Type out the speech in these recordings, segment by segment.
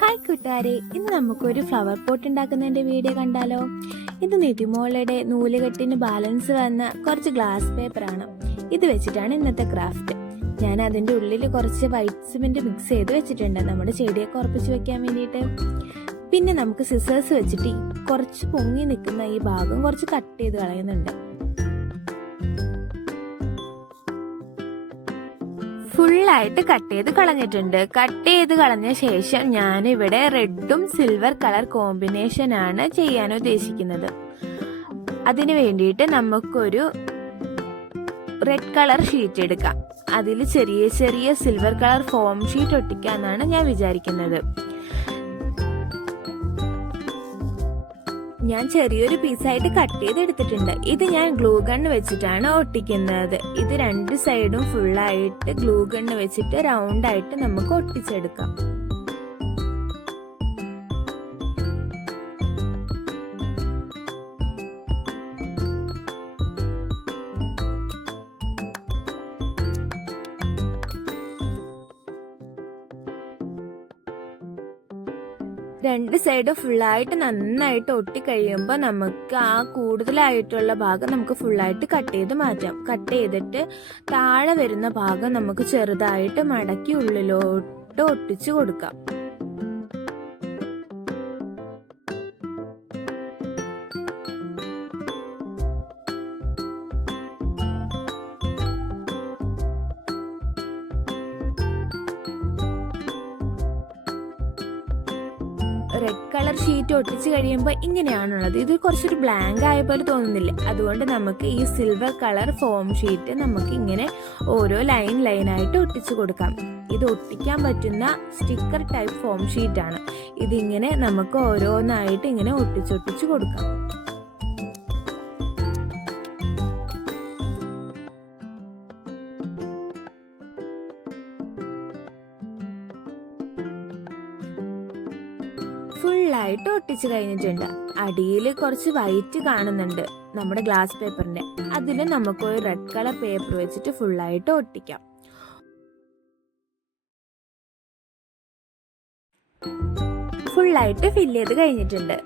Hi കൂട്ടുകാരെ, ഇന്ന് നമുക്കൊരു ഫ്ലവർ പോട്ട് ഉണ്ടാക്കുന്നതിൻ്റെ വീഡിയോ കണ്ടാലോ. ഇത് നിതിമോളുടെ നൂലുകെട്ടിന് ബാലൻസ് വന്ന കുറച്ച് ഗ്ലാസ് പേപ്പറാണ്. ഇത് വെച്ചിട്ടാണ് ഇന്നത്തെ ക്രാഫ്റ്റ്. ഞാൻ അതിൻ്റെ ഉള്ളിൽ കുറച്ച് വൈറ്റ് സിമെൻറ്റ് മിക്സ് ചെയ്ത് വെച്ചിട്ടുണ്ട്, നമ്മുടെ ചെടിയൊക്കെ ഉറപ്പിച്ച് വെക്കാൻ വേണ്ടിയിട്ട്. പിന്നെ നമുക്ക് സിസേഴ്സ് വെച്ചിട്ട് കുറച്ച് പൊങ്ങി നിൽക്കുന്ന ഈ ഭാഗം കുറച്ച് കട്ട് ചെയ്ത് കളയുന്നുണ്ട്. ഫുള്ളായിട്ട് കട്ട് ചെയ്ത് കളഞ്ഞിട്ടുണ്ട്. കട്ട് ചെയ്ത് കളഞ്ഞ ശേഷം ഞാനിവിടെ റെഡും സിൽവർ കളർ കോമ്പിനേഷൻ ആണ് ചെയ്യാൻ ഉദ്ദേശിക്കുന്നത്. അതിനു വേണ്ടിയിട്ട് നമുക്കൊരു റെഡ് കളർ ഷീറ്റ് എടുക്കാം. അതിൽ ചെറിയ ചെറിയ സിൽവർ കളർ ഫോം ഷീറ്റ് ഒട്ടിക്കാന്നാണ് ഞാൻ വിചാരിക്കുന്നത്. ഞാൻ ചെറിയൊരു പീസായിട്ട് കട്ട് ചെയ്തെടുത്തിട്ടുണ്ട്. ഇത് ഞാൻ ഗ്ലൂ ഗണ്ണ് വെച്ചിട്ടാണ് ഒട്ടിക്കുന്നത്. ഇത് രണ്ട് സൈഡും ഫുള്ളായിട്ട് ഗ്ലൂ ഗണ്ണ് വെച്ചിട്ട് റൗണ്ടായിട്ട് നമുക്ക് ഒട്ടിച്ചെടുക്കാം. രണ്ട് സൈഡ് ഫുള്ളായിട്ട് നന്നായിട്ട് ഒട്ടി കഴിയുമ്പോൾ നമുക്ക് ആ കൂടുതലായിട്ടുള്ള ഭാഗം നമുക്ക് ഫുള്ളായിട്ട് കട്ട് ചെയ്ത് മാറ്റാം. കട്ട് ചെയ്തിട്ട് താഴെ വരുന്ന ഭാഗം നമുക്ക് ചെറുതായിട്ട് മടക്കി ഉള്ളിലോട്ട് ഒട്ടിച്ചു കൊടുക്കാം. റെഡ് കളർ ഷീറ്റ് ഒട്ടിച്ച് കഴിയുമ്പോൾ ഇങ്ങനെയാണുള്ളത്. ഇത് കുറച്ചൊരു ബ്ലാങ്ക് ആയ പോലെ തോന്നുന്നില്ല. അതുകൊണ്ട് നമുക്ക് ഈ സിൽവർ കളർ ഫോം ഷീറ്റ് നമുക്ക് ഇങ്ങനെ ഓരോ ലൈനായിട്ട് ഒട്ടിച്ചു കൊടുക്കാം. ഇത് ഒട്ടിക്കാൻ പറ്റുന്ന സ്റ്റിക്കർ ടൈപ്പ് ഫോം ഷീറ്റാണ്. ഇതിങ്ങനെ നമുക്ക് ഓരോന്നായിട്ട് ഇങ്ങനെ ഒട്ടിച്ചൊട്ടിച്ച് കൊടുക്കാം. ഫുള്ളായിട്ട് ഒട്ടിച്ച് കഴിഞ്ഞിട്ടുണ്ട്. അടിയിൽ കുറച്ച് വൈറ്റ് കാണുന്നുണ്ട് നമ്മുടെ ഗ്ലാസ് പേപ്പറിന്റെ. അതിൽ നമുക്കൊരു റെഡ് കളർ പേപ്പർ വെച്ചിട്ട് ഫുള്ളായിട്ട് ഒട്ടിക്കാം. ഫുള്ളായിട്ട് ഫില്ല് ചെയ്ത് കഴിഞ്ഞിട്ടുണ്ട്.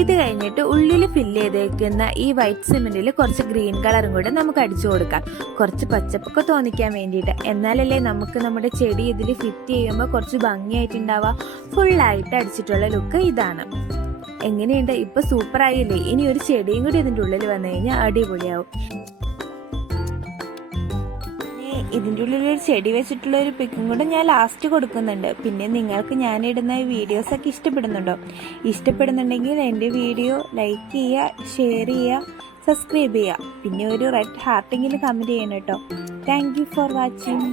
ഇത് കഴിഞ്ഞിട്ട് ഉള്ളിൽ ഫില്ല് ചെയ്തേക്കുന്ന ഈ വൈറ്റ് സിമെന്റിൽ കുറച്ച് ഗ്രീൻ കളറും കൂടെ നമുക്ക് അടിച്ചു കൊടുക്കാം, കുറച്ച് പച്ചപ്പൊക്കെ തോന്നിക്കാൻ വേണ്ടിയിട്ട്. എന്നാലല്ലേ നമുക്ക് നമ്മുടെ ചെടി ഇതിൽ ഫിറ്റ് ചെയ്യുമ്പോൾ കുറച്ച് ഭംഗിയായിട്ടുണ്ടാവുക. ഫുള്ളായിട്ട് അടിച്ചിട്ടുള്ള ലുക്ക് ഇതാണ്. എങ്ങനെയുണ്ട്? ഇപ്പൊ സൂപ്പർ ആയില്ലേ? ഇനി ഒരു ചെടിയും കൂടി ഇതിൻ്റെ ഉള്ളിൽ വന്നു കഴിഞ്ഞാൽ അടിപൊളിയാവും. ഇതിൻ്റെ ഉള്ളിൽ ഒരു ചെടി വെച്ചിട്ടുള്ള ഒരു പിക്കും കൂടെ ഞാൻ ലാസ്റ്റ് കൊടുക്കുന്നുണ്ട്. പിന്നെ നിങ്ങൾക്ക് ഞാനിടുന്ന ഈ വീഡിയോസൊക്കെ ഇഷ്ടപ്പെടുന്നുണ്ടെങ്കിൽ എൻ്റെ വീഡിയോ ലൈക്ക് ചെയ്യുക, ഷെയർ ചെയ്യുക, സബ്സ്ക്രൈബ് ചെയ്യുക. പിന്നെ ഒരു റെഡ് ഹാർട്ടെങ്കിലും കമൻറ്റ് ചെയ്യണം കേട്ടോ. Thank you for watching.